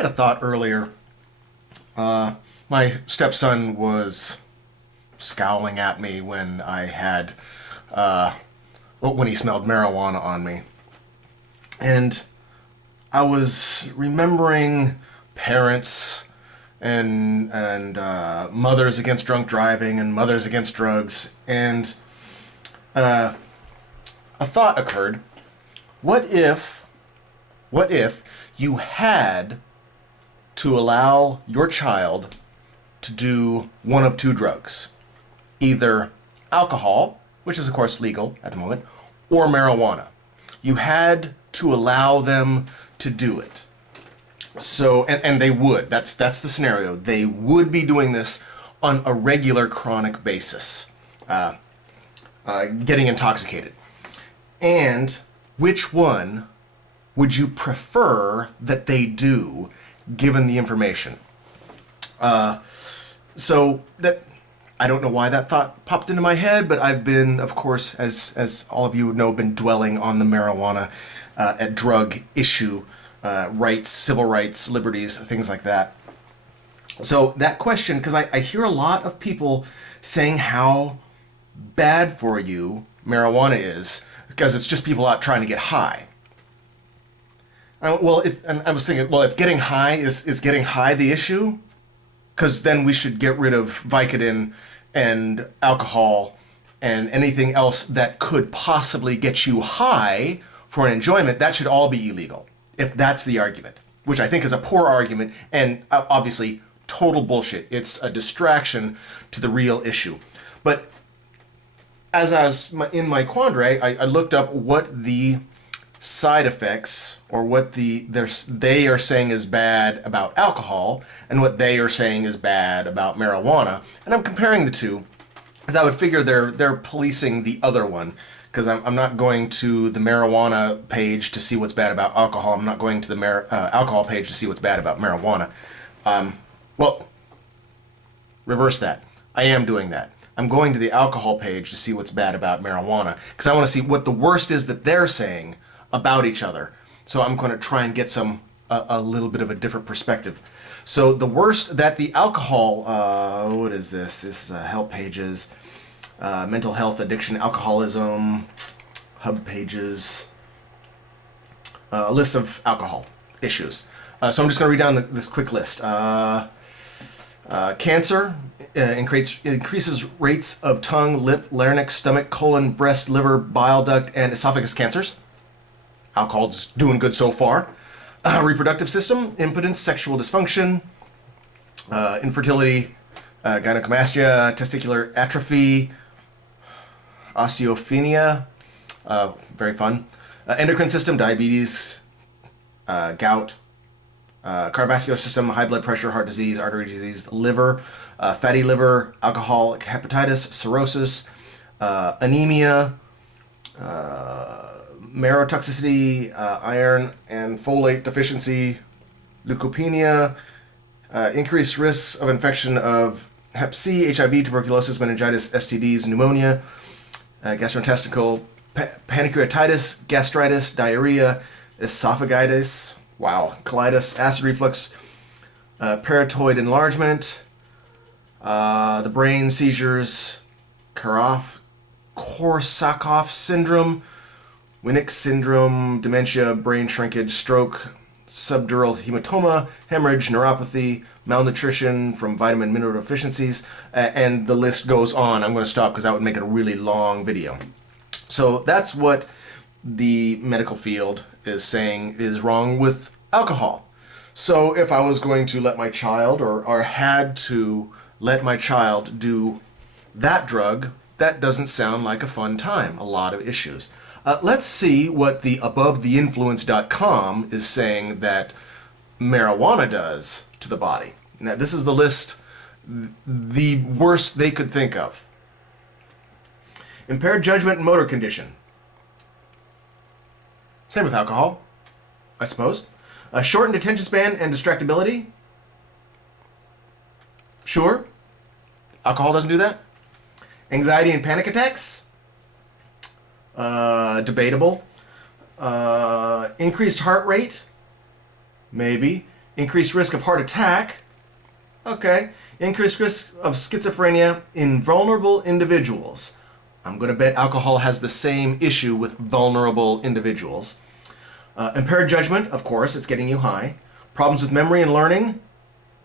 had a thought earlier. My stepson was scowling at me when when he smelled marijuana on me. And I was remembering parents and mothers against drunk driving and mothers against drugs, and a thought occurred. What if you had to allow your child to do one of two drugs? Either alcohol, which is of course legal at the moment, or marijuana. You had to allow them to do it. So, and they would. That's the scenario. They would be doing this on a regular chronic basis, getting intoxicated. And which one would you prefer that they do, given the information? So that, I don't know why that thought popped into my head, but I've been, of course, as all of you know, been dwelling on the marijuana drug issue, rights, civil rights, liberties, things like that. So that question, because I hear a lot of people saying how bad for you marijuana is, because it's just people out trying to get high. And I was thinking, well, if getting high is getting high the issue, because then we should get rid of Vicodin and alcohol and anything else that could possibly get you high for an enjoyment. That should all be illegal, if that's the argument, which I think is a poor argument and obviously total bullshit. It's a distraction to the real issue. But as I was in my quandary, I looked up what the side effects, or what they are saying is bad about alcohol and what they are saying is bad about marijuana, and I'm comparing the two, because I would figure they're policing the other one, because I'm not going to the marijuana page to see what's bad about alcohol. I'm not going to the alcohol page to see what's bad about marijuana. Well, reverse that. I am doing that. I'm going to the alcohol page to see what's bad about marijuana, because I want to see what the worst is that they're saying about each other. So I'm going to try and get a little bit of a different perspective. So the worst that the alcohol, what is this? This is help pages, mental health, addiction, alcoholism, hub pages, a list of alcohol issues. So I'm just going to read down this quick list. Cancer increases rates of tongue, lip, larynx, stomach, colon, breast, liver, bile duct, and esophagus cancers. Alcohol's doing good so far. Reproductive system, impotence, sexual dysfunction, infertility, gynecomastia, testicular atrophy, osteopenia, very fun. Endocrine system, diabetes, gout, cardiovascular system, high blood pressure, heart disease, artery disease, liver, fatty liver, alcoholic hepatitis, cirrhosis, anemia, marrow toxicity, iron and folate deficiency, leukopenia, increased risks of infection of Hep C, HIV, tuberculosis, meningitis, STDs, pneumonia, gastrointestinal pancreatitis, gastritis, diarrhea, esophagitis, wow, colitis, acid reflux, parotid enlargement, the brain seizures, Korsakoff syndrome, Winnick syndrome, dementia, brain shrinkage, stroke, subdural hematoma, hemorrhage, neuropathy, malnutrition from vitamin mineral deficiencies, and the list goes on. I'm going to stop because that would make it a really long video. So that's what the medical field is saying is wrong with alcohol. So if I was going to let my child, or had to let my child do that drug, that doesn't sound like a fun time. A lot of issues. Let's see what the AboveTheInfluence.com is saying that marijuana does to the body. Now, this is the list, the worst they could think of. Impaired judgment and motor condition. Same with alcohol, I suppose. Shortened attention span and distractibility. Sure. Alcohol doesn't do that. Anxiety and panic attacks. Debatable. Increased heart rate. Maybe. Increased risk of heart attack. Okay. Increased risk of schizophrenia in vulnerable individuals. I'm going to bet alcohol has the same issue with vulnerable individuals. Impaired judgment, of course, it's getting you high. Problems with memory and learning,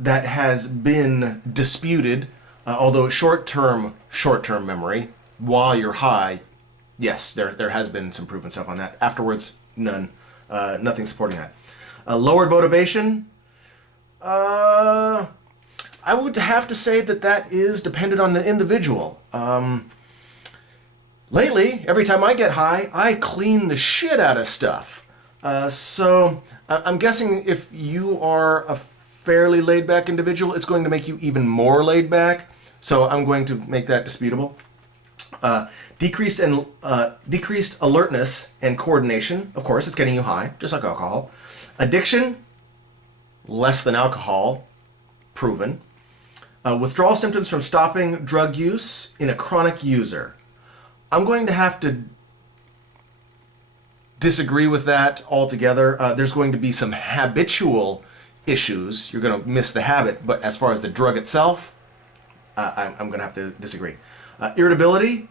that has been disputed, although short-term memory, while you're high, yes, there has been some proven stuff on that. Afterwards, none. Nothing supporting that. Lowered motivation, I would have to say that is dependent on the individual. Lately, every time I get high, I clean the shit out of stuff. So I'm guessing if you are a fairly laid-back individual, it's going to make you even more laid-back. So I'm going to make that disputable. Decreased alertness and coordination. Of course, it's getting you high, just like alcohol. Addiction, less than alcohol, proven. Withdrawal symptoms from stopping drug use in a chronic user. I'm going to have to disagree with that altogether. There's going to be some habitual issues. You're going to miss the habit, but as far as the drug itself, I'm going to have to disagree. Irritability,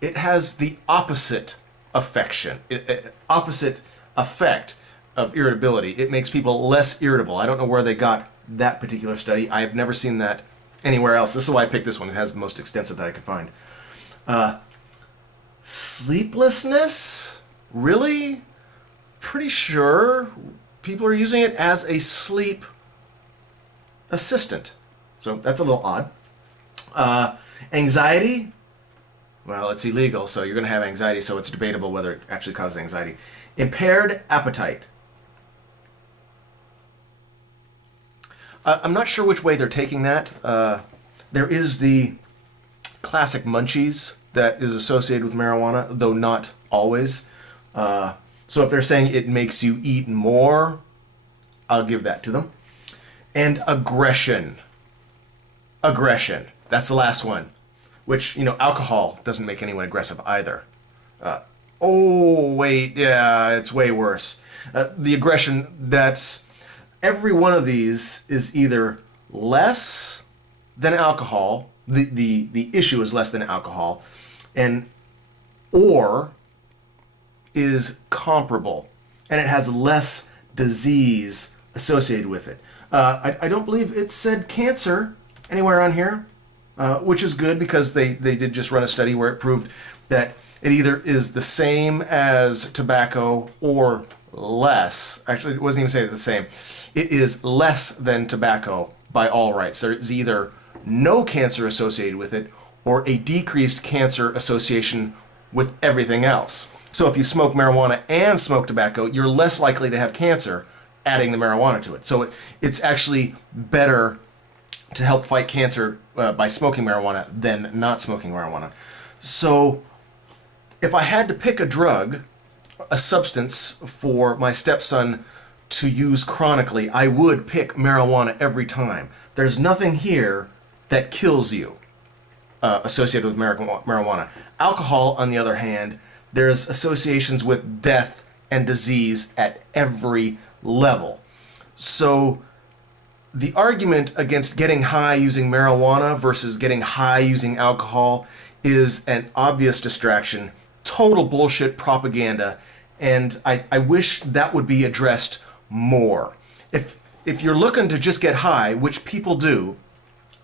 it has the opposite opposite effect of irritability. It makes people less irritable. I don't know where they got that particular study. I have never seen that anywhere else. This is why I picked this one. It has the most extensive that I could find. Sleeplessness? Really? Pretty sure people are using it as a sleep assistant. So that's a little odd. Anxiety? Well, it's illegal, so you're going to have anxiety, so it's debatable whether it actually causes anxiety. Impaired appetite. I'm not sure which way they're taking that. There is the classic munchies that is associated with marijuana, though not always. So if they're saying it makes you eat more, I'll give that to them. And aggression. Aggression. That's the last one. Which, alcohol doesn't make anyone aggressive either. Oh, wait, yeah, it's way worse. The aggression, that's... Every one of these is either less than alcohol, the issue is less than alcohol, or is comparable, and it has less disease associated with it. I don't believe it said cancer anywhere on here, which is good because they did just run a study where it proved that it either is the same as tobacco or less. Actually, it wasn't even saying the same. It is less than tobacco by all rights. There is either no cancer associated with it or a decreased cancer association with everything else. So if you smoke marijuana and smoke tobacco, you're less likely to have cancer adding the marijuana to it. So it's actually better to help fight cancer by smoking marijuana than not smoking marijuana. So if I had to pick a drug, a substance for my stepson to use chronically, I would pick marijuana every time. There's nothing here that kills you associated with marijuana. Alcohol, on the other hand, there's associations with death and disease at every level. So the argument against getting high using marijuana versus getting high using alcohol is an obvious distraction, total bullshit propaganda, and I wish that would be addressed more. If you're looking to just get high, which people do,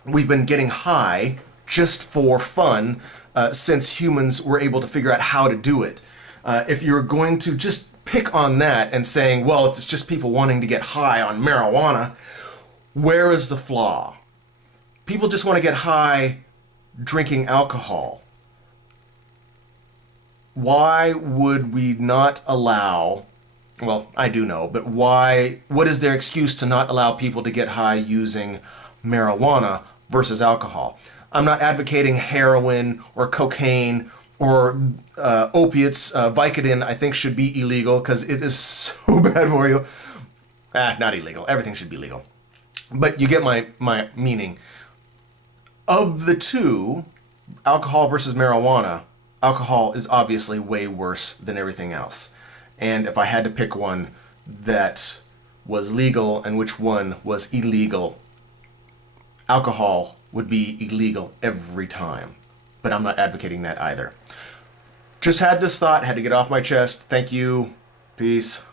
we've been getting high just for fun since humans were able to figure out how to do it. If you're going to just pick on that and saying, well, it's just people wanting to get high on marijuana, where is the flaw? People just want to get high drinking alcohol. Why would we not allow, well, I do know, but what is their excuse to not allow people to get high using marijuana versus alcohol? I'm not advocating heroin or cocaine or opiates. Vicodin, I think, should be illegal because it is so bad for you. Not illegal. Everything should be legal. But you get my meaning. Of the two, alcohol versus marijuana, alcohol is obviously way worse than everything else. And if I had to pick one that was legal and which one was illegal. Alcohol would be illegal every time, but I'm not advocating that either. Just had this thought, had to get off my chest. Thank you. Peace.